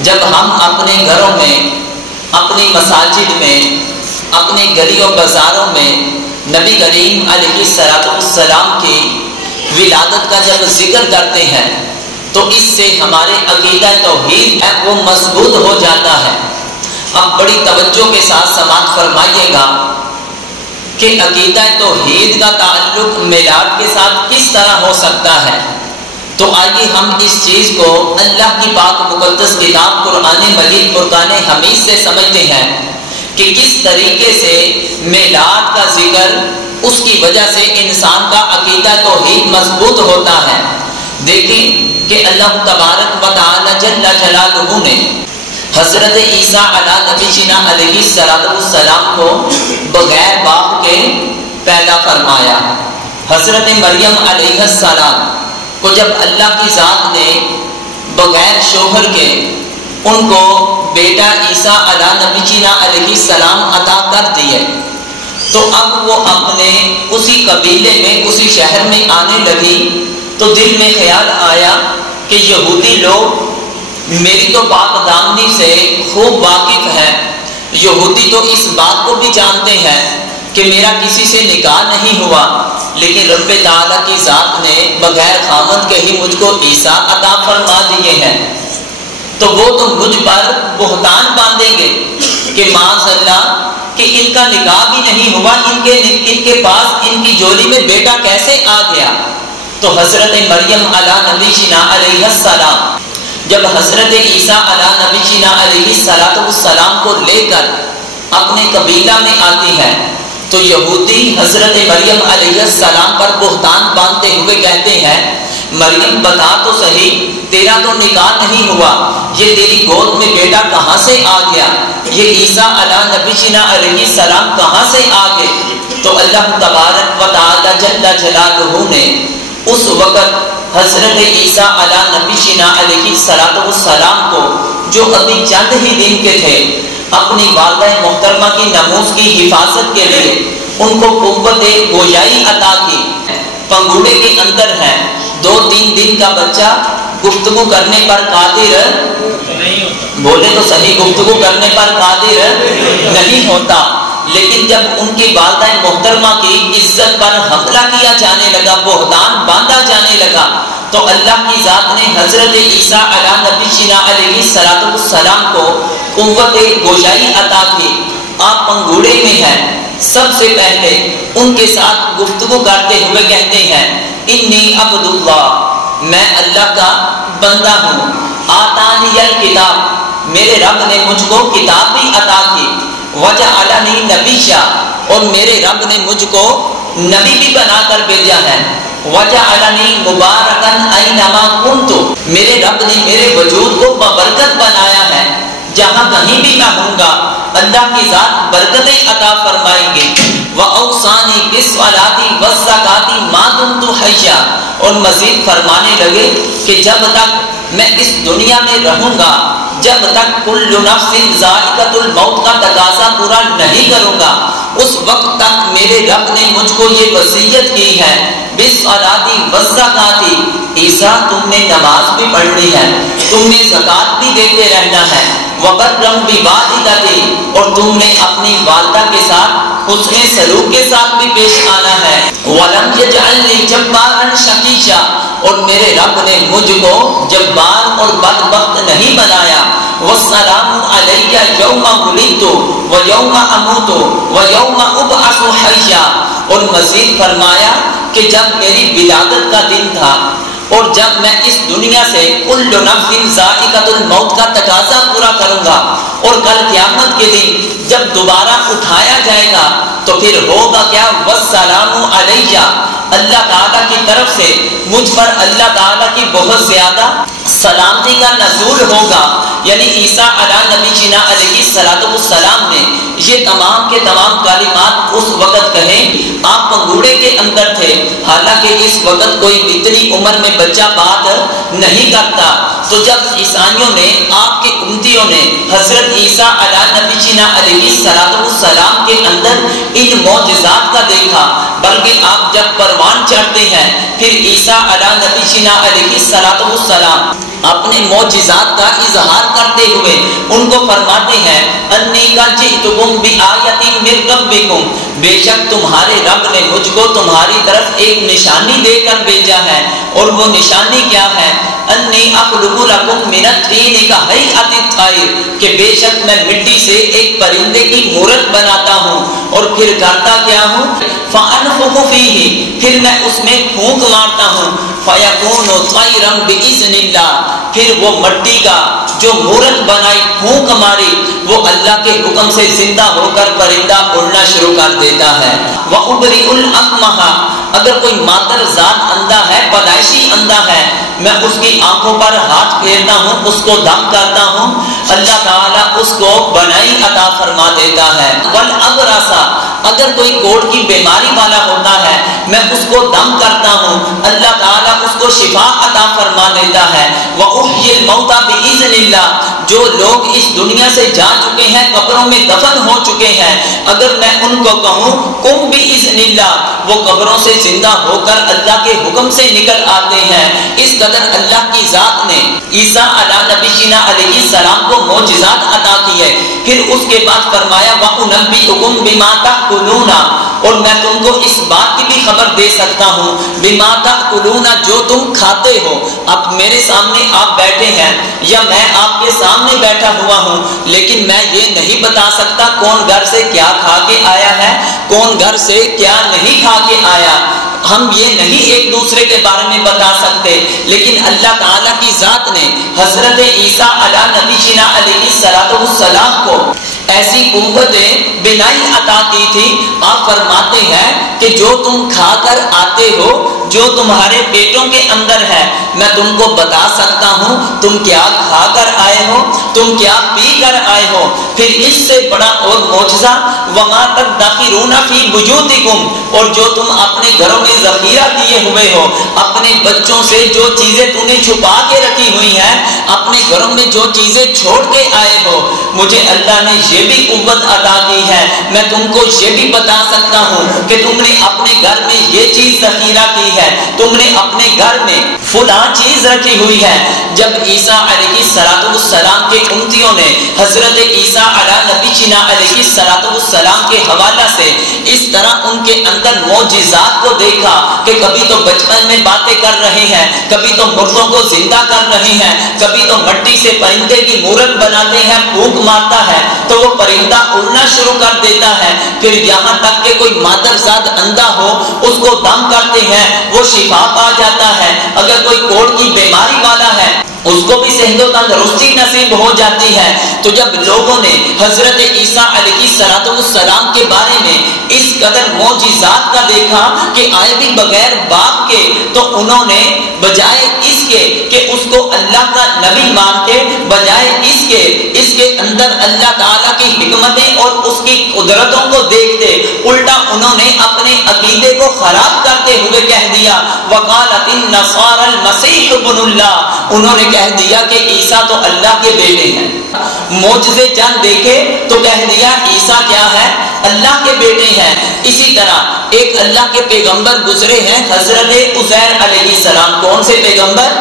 جب ہم اپنے گھروں میں، اپنی مساجد میں، اپنے گلیوں بازاروں میں نبی کریم علیہ السلام کی ولادت کا جب ذکر کرتے ہیں تو اس سے ہمارے عقیدہ توحید ہے وہ مضبوط ہو جاتا ہے۔ اب بڑی توجہ کے ساتھ سماعت فرمائیے گا کہ عقیدہ توحید کا تعلق میلاد کے ساتھ کس طرح ہو سکتا ہے۔ تو آئیے ہم اس چیز کو اللہ کی پاک مقدس کتاب قرآن مجید فرقان حمید سے سمجھتے ہیں کہ کس طریقے سے میلاد کا ذکر اس کی وجہ سے انسان کا عقیدہ توحید مضبوط ہوتا ہے۔ دیکھیں کہ اللہ تبارک و تعالی جل جلالہ نے حضرت عیسیٰ علی نبی جینا علیہ السلام کو بغیر باپ کے پیدا فرمایا۔ حضرت مریم علیہ السلام کو جب اللہ کی ذات نے بغیر شوہر کے ان کو بیٹا عیسیٰ علی نبی جینا علیہ السلام عطا کر دیے تو اب وہ اپنے اسی قبیلے میں، اسی شہر میں آنے لگی تو دل میں خیال آیا کہ یہودی لوگ میری تو پاک دامنی سے خوب واقف ہے، یہودی تو اس بات کو بھی جانتے ہیں کہ میرا کسی سے نکاح نہیں ہوا، لیکن رب تعالیٰ کی ذات نے بغیر خامد کے ہی مجھ کو عیسیٰ عطا فرما دیے ہیں، تو وہ تو مجھ پر بہتان باندھیں گے کہ معاذ اللہ کہ ان کا نکاح بھی نہیں ہوا، ان کے پاس ان کی جولی میں بیٹا کیسے آ گیا۔ تو حضرت مریم علی نبی جینا علیہ السلام جب حضرت عیسیٰ علی نبی جینا علیہ السلام کو لے کر اپنے قبیلہ میں آتی ہے تو یہودی حضرت مریم علیہ السلام پر بہتان باندھتے ہوئے کہتے ہیں مریم بتا تو صحیح، تیرا تو نکاح نہیں ہوا، یہ تیری گود میں بیٹا کہاں سے آ گیا، یہ عیسیٰ علی نبی جینا علیہ السلام کہاں سے آ گئے۔ تو اللہ تبارک و تعالی جل جلالہ نے اس وقت حضرت عیسیٰ علی نبی جینا علیہ السلام کو جو ابھی چند ہی دن کے تھے اپنی والدہ محترمہ کی ناموس کی حفاظت کے لیے ان کو قوت گویائی عطا کی۔ پنگوڑے کے اندر ہے، 2-3 دن کا بچہ گفتگو کرنے پر قادر بولے تو صحیح، گفتگو کرنے پر قادر نہیں ہوتا، لیکن جب ان کی والدہ محترمہ کی عزت پر حملہ کیا جانے لگا، بہتان باندھا جانے لگا، تو اللہ کی ذات نے حضرت عیسیٰ علی نبی جینا علیہ السلام کو قوت گویائی عطا کی۔ آپ پنگوڑے میں ہیں، سب سے پہلے ان کے ساتھ گفتگو کرتے ہوئے کہتے ہیں انی عبد اللہ، میں اللہ کا بندہ ہوں، آتانی الکتاب، میرے رب نے مجھ کو کتاب بھی عطا کی، وجعلنی نبیّا، اور میرے رب نے مجھ کو نبی بھی بنا کر بھیجا ہے، وجعلنی مبارکن اینما کنت، میرے رب نے میرے وجود کو ببرکت بنایا ہے، جہاں کہیں بھی میں ہوں گا اللہ کی ذات برکتیں عطا فرمائیں گے۔ وَأَوْصَانِي بِالصَّلَاةِ وَالزَّكَاةِ مَا دُمْتُ حَيًّا، اور مزید فرمانے لگے کہ جب تک میں اس دنیا میں رہوں گا، جب تک کل نفس ذائقۃ الموت کا تقاضا پورا نہیں کروں گا، اس وقت تک میرے رب نے مجھ کو یہ وصیت کی ہے بِالصَّلَاةِ وَالزَّكَاةِ، عیسیٰ تم نے نماز بھی پڑھنی ہے، تم نے زکوٰۃ بھی دیتے رہنا ہے، وَبَرًّا بِوَالِدَتِي، اور تم نے اپنی والدہ کے ساتھ حسن سلوک کے ساتھ بھی پیش آنا ہے، وَلَمْ يَجْعَلْنِي جَبَّارًا شَقِيًّا، اور میرے رب نے مجھ کو جبار اور بدبخت نہیں بنایا، وَالسَّلَامُ عَلَيَّ يَوْمَ وُلِدتُّ وَيَوْمَ أَمُوتُ وَيَوْمَ أُبْعَثُ حَيًّا، اور مزید فرمایا کہ جب میری ولادت کا دن تھا اور جب میں اس دنیا سے کل نفس ذائقۃ الموت کا تقاضا پورا کروں گا، اور کل قیامت کے دن جب دوبارہ اٹھایا جائے گا تو پھر ہوگا کیا، والسلام علیہ، اللہ تعالیٰ کی طرف سے مجھ پر اللہ تعالیٰ کی بہت زیادہ سلامتی کا نزول ہوگا۔ یعنی عیسیٰ علی نبی جینا علیہ السلام نے یہ تمام کے تمام کلمات اس وقت کہیں، آپ پنگوڑے کے اندر تھے، حالانکہ اس وقت کوئی اتنی عمر میں بچہ بات نہیں کرتا، تو جب عیسائیوں نے، آپ کے امتیوں نے حضرت عیسیٰ علی نبی جینا علیہ السلام کے اندر ان معجزات کا دیکھا، بلکہ آپ جب پروان چڑھتے ہیں پھر عیسیٰ علی نبی جینا علیہ السلام اپنے معجزات کا اظہار کرتے ہوئے ان کو فرماتے ہیں انی قد جئتکم بآیۃ من ربکم، بے شک تمہارے رب نے مجھ کو تمہاری طرف ایک نشانی دے کر بھیجا ہے، اور وہ نشانی کیا ہے؟ انی اخلق لکم من الطین کہیئۃ الطیر، کہ بے شک میں مٹی سے ایک پرندے کی مورت بناتا ہوں، اور پھر کرتا کیا ہوں؟ فانفخ فیہ، پھر میں اس میں پھونک مارتا ہوں، فیکون طیرا باذن اللہ، پھر وہ مٹی کا جو مورت بنائی پھونک ماری وہ اللہ کے حکم سے زندہ ہو کر پرندہ اڑنا شروع کر دیتا ہے۔ وَأُبْرِئُ الْأَكْمَحَ، اگر کوئی مادر ذات اندھا ہے، پیدائشی اندھا ہے، میں اس کی آنکھوں پر ہاتھ پھیرتا ہوں، اس کو دم کرتا ہوں، اللہ تعالیٰ اس کو بنائی عطا فرما دیتا ہے۔ وَالْأَبْرَصَ، اگر کوئی کوڑ کی بیماری والا ہوتا ہے، میں اس کو دم کرتا ہوں، اللہ تعالیٰ اس کو شفا عطا فرما دیتا ہے۔ وَأُحْيِي الْمَوْتَى بِإِذْنِ اللَّهِ، جو لوگ اس دنیا سے جا چکے ہیں، قبروں میں دفن ہو چکے ہیں، اگر میں ان کو کہوں قم بِإِذْنِ اللَّهِ، وہ قبروں سے زندہ ہو کر اللہ کے حکم سے نکل آتے ہیں۔ اس قدر اللہ کی ذات نے عیسیٰ علیہ نبینا علیہ السلام کو معجزات عطا کیے۔ پھر اس کے بعد فرمایا وَأُنَبِّئُكُم بِمَا تَأْكُلُونَ، اور میں تم کو اس بات کی بھی خبر دے سکتا ہوں، بِمَا تَأْكُلُونَ، جو تم کھاتے ہو۔ اب میرے سامنے آپ بیٹھے ہیں یا میں آپ کے سامنے بیٹھا ہوا ہوں، لیکن میں یہ نہیں بتا سکتا کون گھر سے کیا کھا کے آیا ہے، کون گھر سے کیا نہیں کھا کے آیا، ہم یہ نہیں ایک دوسرے کے بارے میں بتا سکتے، لیکن اللہ تعالیٰ کی ذات نے حضرت عیسیٰ علیہ نبینا علیہ السلام کو ایسی قوت بنائی عطا کی تھی۔ آپ فرماتے ہیں کہ جو تم کھا کر آتے ہو، جو تمہارے پیٹوں کے اندر ہے، میں تم کو بتا سکتا ہوں تم کیا کھا کر آئے ہو، تم کیا پی کر آئے ہو۔ پھر اس سے بڑا اور معجزہ وما تدخرون فی بیوتکم، اور جو تم اپنے گھروں میں ذخیرہ کیے ہوئے ہو، اپنے بچوں سے جو چیزیں تم نے چھپا کے رکھی ہوئی ہیں، اپنے گھروں میں جو چیزیں چھوڑ کے آئے ہو، مجھے اللہ نے یہ بھی قوت عطا کی ہے، میں تم کو یہ بھی بتا سکتا ہوں کہ تم نے اپنے گھر میں یہ چیز ذخیرہ کی ہے، تم نے اپنے گھر میں فلاں چیز رکھی ہوئی ہے۔ جب عیسیٰ علیہ السلام کے امتیوں نے حضرت عیسیٰ علیہ نبینا علیہ السلام کے حوالہ سے اس طرح ان کے اندر معجزات کو دیکھا کہ کبھی تو بچپن میں باتیں کر رہے ہیں، کبھی تو مردوں کو زندہ کر رہے ہیں، کبھی تو مٹی سے پرندے کی مورت بناتے ہیں، پھونک مارتا ہے تو وہ پرندہ اڑنا شروع کر دیتا ہے، پھر یہاں تک کہ کوئی مادر ذات اندھا ہو اس کو دم کرتے ہیں، وہ شفا پا جاتا ہے۔ اگر کوئی کوڑ کی بیماری والا ہے اس کو بھی صحت و تندرستی نصیب ہو جاتی ہے۔ تو جب لوگوں نے حضرت عیسیٰ علیہ السلام کے بارے میں اس قدر معجزات کا دیکھا کہ آئے بھی بغیر باپ کے، تو انہوں نے بجائے اس کے کہ اس کو اللہ کا نبی مانتے، بجائے اس کے اندر اللہ تعالیٰ کی حکمتیں اور اس کی قدرتوں کو دیکھتے، الٹا انہوں نے اپنے عقیدے کو خراب کرتے ہوئے کہہ دیا وقالت النصارى المسیح ابن اللہ، انہوں نے کہہ دیا کہ عیسیٰ تو اللہ کے بیٹے ہیں۔ معجزے چند دیکھے تو کہہ دیا عیسیٰ کیا ہے؟ اللہ کے بیٹے ہیں۔ اسی طرح ایک اللہ کے پیغمبر گزرے ہیں حضرت عزیر علیہ السلام۔ کون سے پیغمبر؟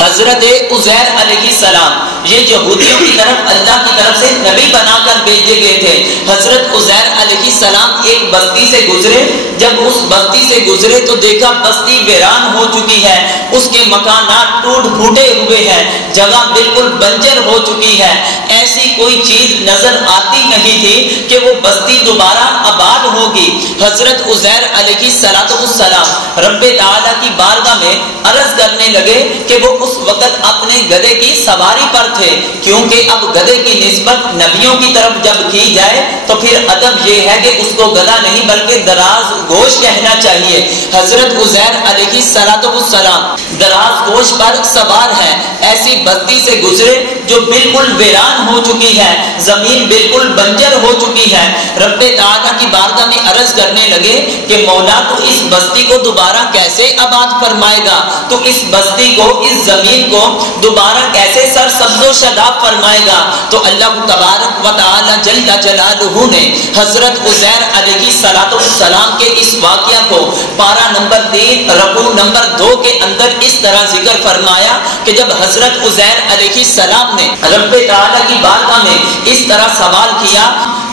حضرت عزیر علیہ السلام، یہ یہودیوں کی طرف اللہ کی طرف سے نبی بنا کر بھیجے گئے تھے۔ حضرت عزیر علیہ السلام ایک بستی سے گزرے، جب اس بستی سے گزرے تو دیکھا بستی ویران ہو چکی ہے، اس کے مکانات ٹوٹ پھوٹے ہوئے ہیں، جگہ بالکل بنجر ہو چکی ہے، ایسی کوئی چیز نظر آتی نہیں تھی کہ وہ بستی دوبارہ آباد ہوگی۔ حضرت عزیر علیہ السلام رب تعالیٰ کی بارگاہ میں عرض کرنے لگے کہ وہ اس وقت اپنے گدھے کی سواری پر تھے، کیونکہ اب گدھے کی نسبت نبیوں کی طرف جب کی جائے تو پھر ادب یہ ہے کہ اس کو گدھا نہیں بلکہ دراز گوش کہنا چاہیے۔ حضرت عزیر علیہ السلام دراز گوش پر سوار ہیں، ایسی بستی سے گزرے جو بالکل ویران ہو چکی ہے، زمین بالکل بنجر ہو چکی ہے۔ رب تعالیٰ کی بارگاہ میں عرض کرنے لگے کہ مولا تو اس بستی کو دوبارہ کیسے آباد فرمائے گا، تو اس بستی کو، اس زمین کو دوبارہ کیسے سرسبز و شاداب فرمائے گا۔ تو اللہ تبارک و تعالی جل جلالہ نے حضرت عزیر علیہ السلام کے اس واقعہ کو پارہ نمبر 3 رکوع نمبر 2 کے اندر اس طرح ذکر فرمایا کہ جب حضرت عزیر علیہ السلام نے رب تعالی کی بارگاہ میں اس طرح سوال کیا،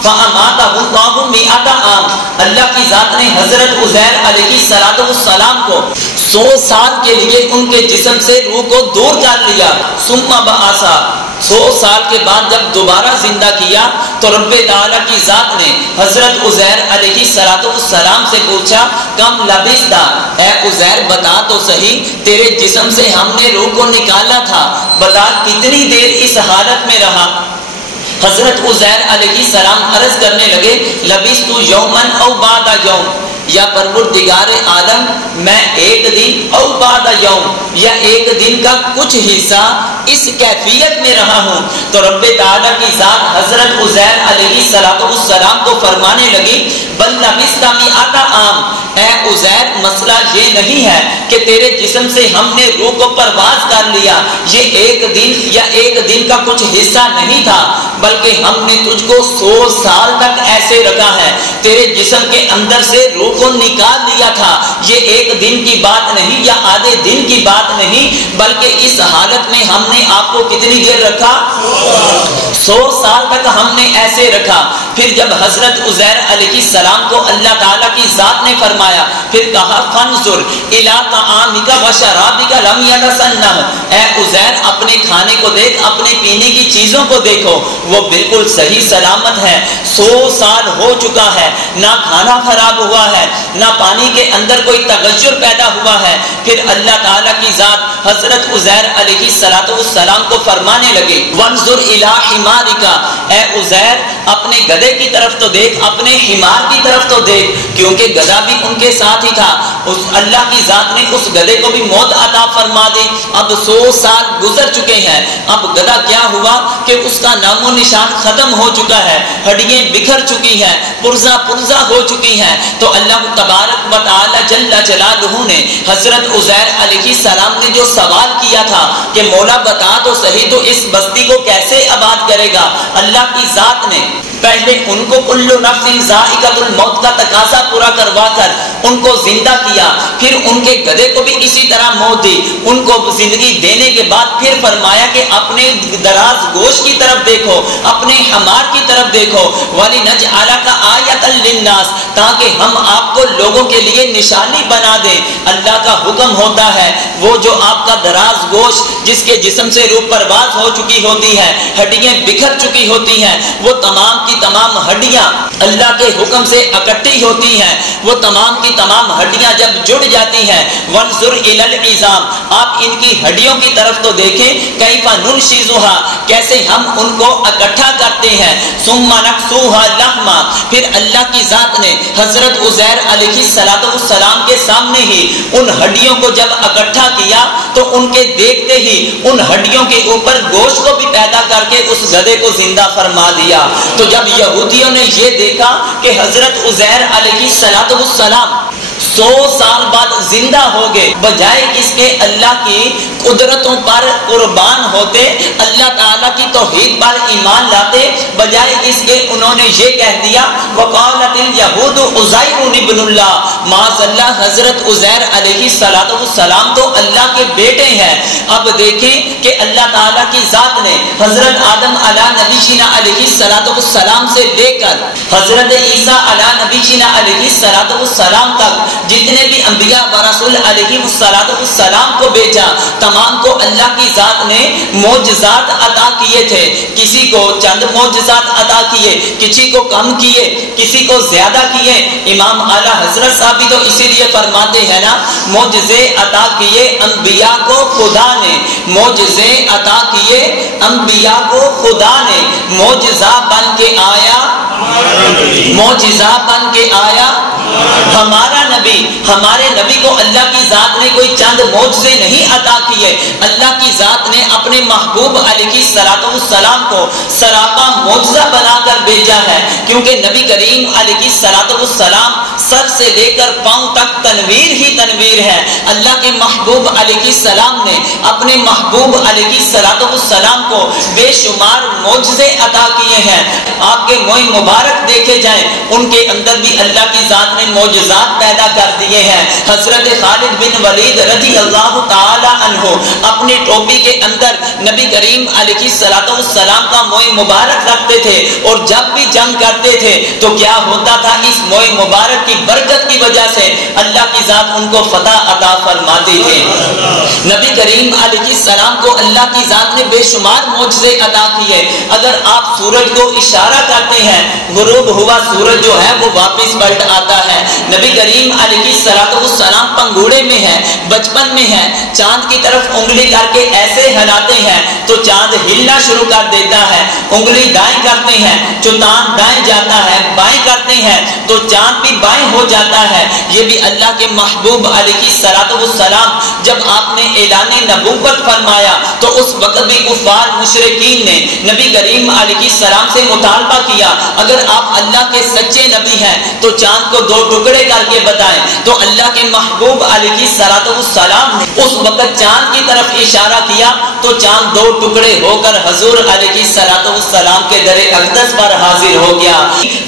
فَأَمَاتَهُ اللَّهُ مِئَةَ عَامٍ، اللہ کی ذات نے حضرت عزیر علیہ السلام کو 100 سال کے لیے ان کے جسم سے روح کو دور کر لیا۔ ثُمَّ بَعَثَهُ، 100 سال کے بعد جب دوبارہ زندہ کیا تو رب تعالیٰ کی ذات نے حضرت عزیر علیہ السلام سے پوچھا، کم لبثت، اے عزیر بتا تو صحیح، تیرے جسم سے ہم نے روح کو نکالا تھا، بتا کتنی دیر اس حالت میں رہا؟ حضرت عزیر علیہ السلام عرض کرنے لگے، لبثت یومن او بعد یوم، یا پروردگار عالم میں ایک دن او بعد یوم، یا ایک دن کا کچھ حصہ اس کیفیت میں رہا ہوں۔ تو رب تعالیٰ کی ذات حضرت عزیر علیہ السلام کو فرمانے لگی، بل لبثت مئۃ عام، اے عزیر مسئلہ یہ نہیں ہے کہ تیرے جسم سے ہم نے روح کو پرواز کر لیا، یہ ایک دن یا ایک دن کا کچھ حصہ نہیں تھا، بلکہ ہم نے تجھ کو 100 سال تک ایسے رکھا ہے، تیرے جسم کے اندر سے روح کو نکال لیا تھا۔ یہ ایک دن کی بات نہیں یا آدھے دن کی بات نہیں، بلکہ اس حالت میں ہم نے آپ کو کتنی دیر رکھا؟ 100 سال تک ہم نے ایسے رکھا۔ پھر جب حضرت عزیر علیہ السلام کو اللہ تعالیٰ کی ذات نے فرمایا، پھر کہا فانظر الی طعامک و شرابک لم یتسنم، اے عزیر اپنے کھانے کو دیکھ، اپنے پینے کی چیزوں کو دیکھو، وہ بالکل صحیح سلامت ہے، 100 سال ہو چکا ہے، نہ کھانا خراب ہوا ہے، نہ پانی کے اندر کوئی تغیر پیدا ہوا ہے۔ پھر اللہ تعالیٰ کی ذات حضرت عزیر علیہ السلام کو فرمانے لگے، وانظر الی حمارک، اے عزیر اپنے گدھے کی طرف تو دیکھ، اپنے حمار کی طرف تو دیکھ، کیونکہ گدھا بھی ان کے ساتھ ہی تھا۔ اس اللہ کی ذات نے اس گدھے کو بھی موت عطا فرما دی۔ اب 100 سال گزر چکے ہیں، اب گدھا کیا ہوا کہ اس کا نام و نشان ختم ہو چکا ہے، ہڈیاں بکھر چکی ہیں، پرزہ ہو چکی ہیں۔ تو اللہ تبارک و تعالی جل جلالہ نے حضرت عزیر علیہ السلام نے جو سوال کیا تھا کہ مولا بتا تو صحیح تو اس بستی کو کیسے آباد کرے گا، اللہ کی ذات نے پہلے ان کو کل نفس ذائقۃ الموت کا تقاضا پورا کروا کر ان کو زندہ کیا، پھر ان کے گدھے کو بھی اسی طرح موت دی، ان کو زندگی دینے کے بعد پھر فرمایا کہ اپنے دراز گوشت کی طرف دیکھو، اپنے حمار کی طرف دیکھو، وَلِنَجْعَلَكَ آیَةً لِلنَّاسِ، تاکہ ہم آپ کو لوگوں کے لیے نشانی بنا دیں۔ اللہ کا حکم ہوتا ہے وہ جو آپ کا دراز گوشت جس کے جسم سے روح پرواز ہو چکی ہوتی ہے، ہڈیاں بکھر چکی ہوتی ہیں، وہ تمام کی تمام ہڈیاں اللہ کے حکم سے اکٹھی ہوتی ہیں، وہ تمام کی تمام ہڈیاں جب جڑ جاتی ہیں، وانظر الی العظام، آپ ان کی ہڈیوں کی طرف تو دیکھیں، کیف ننشزها، کیسے ہم ان کو اکٹھا کرتے ہیں، ثم نکسوها لحما، پھر اللہ کی ذات نے حضرت عزیر علیہ السلام کے سامنے ہی ان ہڈیوں کو جب اکٹھا کیا تو ان کے دیکھتے ہی ان ہڈیوں کے اوپر گوشت کو بھی پیدا کر کے اس گدھے کو زندہ فرما دیا۔ تو جب یہودیوں نے یہ دیکھا کہ حضرت عزیر علیہ السلام 100 سال بعد زندہ ہو گئے، بجائے اس کے اللہ کی قدرتوں پر قربان ہوتے، اللہ تعالیٰ کی توحید پر ایمان لاتے، بجائے اس کے انہوں نے یہ کہہ دیا وقالت الیہود عزیر ابن اللہ، معاذ اللہ حضرت عزیر علیہ السلام تو اللہ کے بیٹے ہیں۔ اب دیکھیں کہ اللہ تعالیٰ کی ذات نے حضرت آدم علیہ نبی علیہ السلام سے لے کر حضرت عیسیٰ علیہ نبی علیہ السلام تک جتنے بھی انبیاء و رسول علیہ السلام کو بھیجا، تمام کو اللہ کی ذات نے معجزات عطا کیے تھے، کسی کو چند معجزات عطا کیے، کسی کو کم کیے، کسی کو زیادہ کیے۔ امام اعلیٰ حضرت صاحب بھی تو اسی لیے فرماتے ہیں نا، معجزے عطا کیے انبیاء کو خدا نے، معجزے عطا کیے انبیاء کو خدا نے، معجزہ بن کے آیا، معجزہ بن کے آیا ہمارا نبی، ہمارے نبی کو اللہ کی ذات نے کوئی چند معجزے نہیں عطا کیے، اللہ کی ذات نے اپنے محبوب علیہ السلام کو سراپا معجزہ بنا کر بھیجا ہے، کیونکہ نبی کریم علیہ السلام سر سے لے کر پاؤں تک تنویر ہی تنویر ہے۔ اللہ کے محبوب علیہ السلام نے اپنے محبوب علیہ السلام کو بے شمار معجزے عطا کیے ہیں۔ آپ کے موئے مبارک دیکھے جائیں، ان کے اندر بھی اللہ کی ذات نے معجزات پیدا کر دیے ہیں۔ حضرت خالد بن ولید رضی اللہ تعالی عنہ اپنی ٹوپی کے اندر نبی کریم علیہ السلام کا موئے مبارک رکھتے تھے، اور جب بھی جنگ کرتے تھے تو کیا ہوتا تھا، اس موئے مبارک کی برکت کی وجہ سے اللہ کی ذات ان کو فتح عطا فرماتی تھی۔ نبی کریم علیہ السلام کو اللہ کی ذات نے بے شمار معجزے عطا کیے۔ اگر آپ سورج کو اشارہ کرتے ہیں، غروب ہوا سورج جو ہے وہ واپس پلٹ آتا ہے۔ نبی کریم علیہ السلام پنگوڑے میں ہے، بچپن میں ہے، چاند کی طرف انگلی کر کے ایسے ہلاتے ہیں تو چاند ہلنا شروع کر دیتا ہے، انگلی دائیں کرتے ہیں تو چاند دائیں جاتا ہے، بائیں کرتے ہیں تو چاند بھی بائیں ہو جاتا ہے۔ یہ بھی اللہ کے محبوب علیہ السلام جب آپ نے اعلان نبوت فرمایا تو اس وقت بھی کفار مشرکین نے نبی کریم علیہ السلام سے مطالبہ کیا، اگر آپ اللہ کے سچے نبی ہیں تو چاند کو دو ٹکڑے کر کے بتائیں۔ تو اللہ کے محبوب علیہ السلام نے اس وقت چاند کی طرف اشارہ کیا تو چاند دو ٹکڑے ہو کر حضور علیہ السلام کے در اقدس پر حاضر ہو گیا۔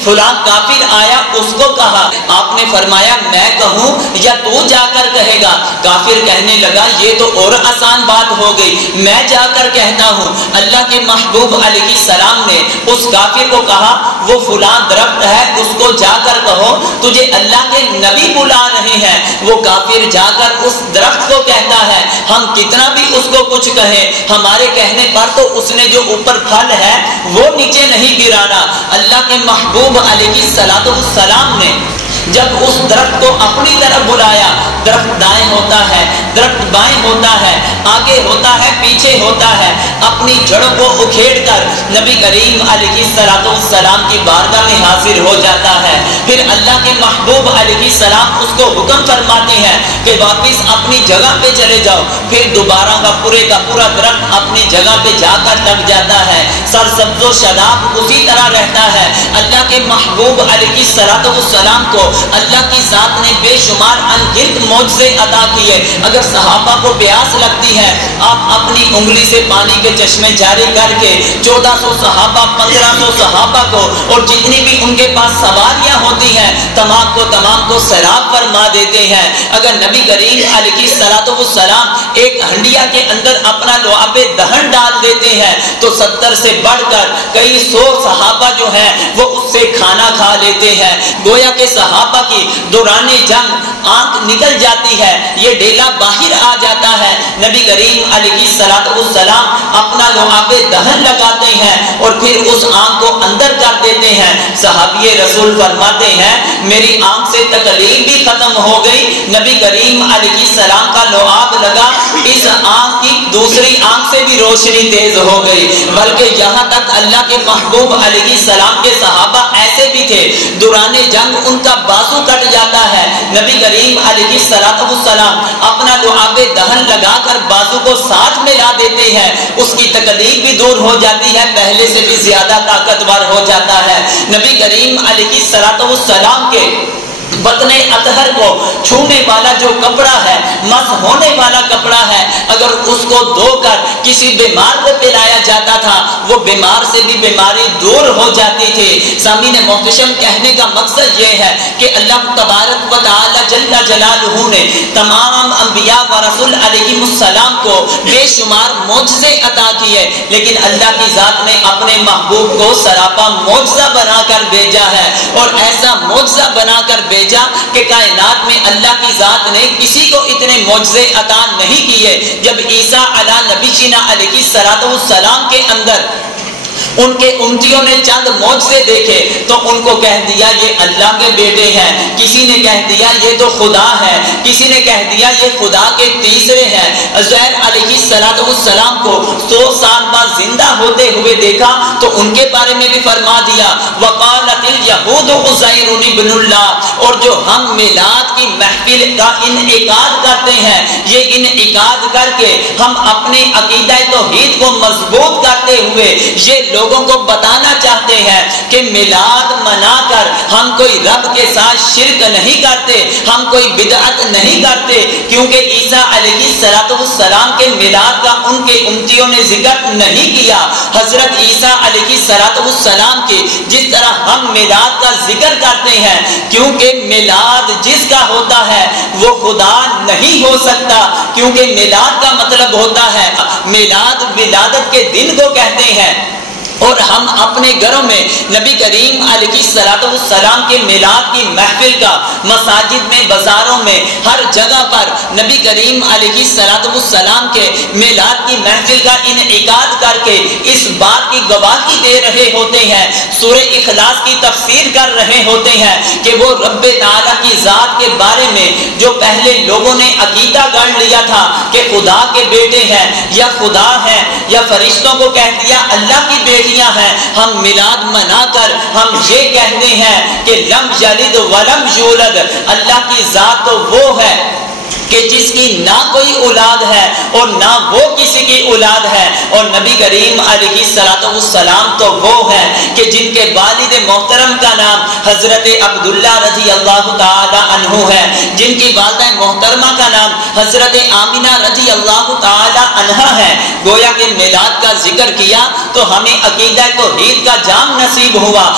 فلاں کافر آیا، اس کو کہا، آپ نے فرمایا میں کہوں یا تو جا کر کہے گا؟ کافر کہنے لگا یہ تو اور آسان بات ہو گئی، میں جا کر کہتا ہوں۔ اللہ کے محبوب علیہ السلام نے اس کافر کو کہا وہ فلاں درخت ہے، اس کو جا کر کہو تجھے اللہ کے نبی بلا رہے ہیں۔ وہ کافر جا کر اس درخت کو کہتا ہے ہم کتنا بھی اس کو کچھ کہیں، ہمارے کہنے پر تو اس نے جو اوپر پھل ہے وہ نیچے نہیں گرانا۔ اللہ کے محبوب علیہ السلام نے جب اس درخت کو اپنی طرف بلایا، درخت دائیں ہوتا ہے، درخت بائیں ہوتا ہے، آگے ہوتا ہے، پیچھے ہوتا ہے، اپنی جڑوں کو اکھیڑ کر نبی کریم علیہ السلام کی بارگاہ میں حاضر ہو جاتا ہے۔ پھر اللہ کے محبوب علیہ السلام اس کو حکم فرماتے ہیں کہ واپس اپنی جگہ پہ چلے جاؤ۔ پھر دوبارہ کا پورا درخت اپنی جگہ پہ جا کر لگ جاتا ہے، سرسبز و شاداب اسی طرح رہتا ہے۔ اللہ کے محبوب علیہ السلام کو اللہ کی ذات نے بے شمار انگنت معجزے عطا کیے۔ اگر صحابہ کو پیاس لگتی ہے، آپ اپنی انگلی سے پانی کے چشمے جاری کر کے 1400 صحابہ 1500 صحابہ کو اور جتنی بھی ان کے پاس سواریاں ہوتی ہیں تمام کو سیراب فرما دیتے ہیں۔ اگر نبی کریم علیہ السلام ایک ہنڈیا کے اندر اپنا لعاب دہن ڈال دیتے ہیں تو 70 سے بڑھ کر کئی 100 صحابہ جو ہیں وہ اس سے کھانا کھا لیتے ہیں۔ گویا کہ صحابہ کی دوران جنگ آنکھ نکل جاتی ہے، یہ ڈیلا باہر آ جاتا ہے۔ نبی کریم علیہ السلام اپنا لعاب دہن لگاتے ہیں اور پھر اس آنکھ کو اندر کر دیتے ہیں۔ صحابی رسول فرماتے ہیں میری آنکھ سے تکلیف بھی ختم ہو گئی، نبی کریم علیہ السلام کا لعاب لگا، اس آنکھ کی دوسری آنکھ سے بھی روشنی تیز ہو گئی۔ بلکہ یہاں تک اللہ کے محبوب علیہ السلام کے صحابہ ایسے بھی تھے دوران جنگ ان کا بازو کٹ جاتا ہے، نبی کریم علیہ السلام اپنا لعاب دہن لگا کر بازو کو ساتھ ملا دیتے ہیں، اس کی تکلیف بھی دور ہو جاتی ہے، پہلے سے بھی زیادہ طاقتور ہو جاتا ہے۔ نبی کریم علیہ السلام کے بطن اطہر کو چھونے والا جو کپڑا ہے، مس ہونے والا کپڑا ہے، اگر اس کو دھو کر کسی بیمار کو پلایا جاتا تھا وہ بیمار سے بھی بیماری دور ہو جاتی تھی۔ سامعین محتشم، کہنے کا مقصد یہ ہے کہ اللہ تبارک و تعالی جل جلالہ نے تمام انبیاء و رسول علیہ السلام کو بے شمار معجزے عطا کیے، لیکن اللہ کی ذات نے اپنے محبوب کو سراپا معجزہ بنا کر بھیجا ہے، اور ایسا معجزہ بنا کر بھیجا کہ کائنات میں اللہ کی ذات نے کسی کو اتنے معجزے عطا نہیں کیے۔ جب عیسیٰ علی نبی جینا علیہ السلام کے اندر ان کے امتیوں نے چند معجزے دیکھے تو ان کو کہہ دیا یہ اللہ کے بیٹے ہیں، کسی نے کہہ دیا یہ تو خدا ہے، کسی نے کہہ دیا یہ خدا کے تیسرے ہیں۔ عزیر علیہ السلام کو 100 سال بعد زندہ ہوتے ہوئے دیکھا تو ان کے بارے میں بھی فرما دیا وقالت الیہود عزیر ابن اللہ، اور جو ہم میلاد کی محفل کا انعقاد کرتے ہیں، یہ انعقاد کر کے ہم اپنے عقیدہ توحید کو مضبوط کرتے ہوئے یہ لوگوں کو بتانا چاہتے ہیں کہ میلاد منا کر ہم کوئی رب کے ساتھ شرک نہیں کرتے، ہم کوئی بدعت نہیں کرتے، کیونکہ عیسیٰ علیہ السلام کے میلاد کا ان کے امتیوں نے ذکر نہیں کیا۔ حضرت عیسیٰ علیہ السلام کے جس طرح ہم میلاد کا ذکر کرتے ہیں، کیونکہ میلاد جس کا ہوتا ہے وہ خدا نہیں ہو سکتا، کیونکہ میلاد کا مطلب ہوتا ہے میلاد ولادت کے دن کو کہتے ہیں، اور ہم اپنے گھروں میں نبی کریم علیہ السلام کے میلاد کی محفل کا مساجد میں، بازاروں میں، ہر جگہ پر نبی کریم علیہ السلام کے میلاد کی محفل کا انعقاد کر کے اس بات کی گواہی دے رہے ہوتے ہیں، سورہ اخلاص کی تفسیر کر رہے ہوتے ہیں کہ وہ رب تعالیٰ کی ذات کے بارے میں جو پہلے لوگوں نے عقیدہ گڑھ لیا تھا کہ خدا کے بیٹے ہیں یا خدا ہیں یا فرشتوں کو کہہ دیا اللہ کی بیٹی ہیں، ہم میلاد منا کر ہم یہ کہتے ہیں کہ لم یلد ولم یولد، اللہ کی ذات تو وہ ہے کہ جس کی نہ کوئی اولاد ہے اور نہ وہ کسی کی اولاد ہے، اور نبی کریم علیہ السلام تو وہ ہیں کہ جن کے والد محترم کا نام حضرت عبداللہ رضی اللہ تعالی عنہ ہے، جن کی والدہ محترمہ کا نام حضرت آمینہ رضی اللہ تعالی عنہا ہے۔ گویا کہ میلاد کا ذکر کیا تو ہمیں عقیدہ توحید کا جام نصیب ہوا۔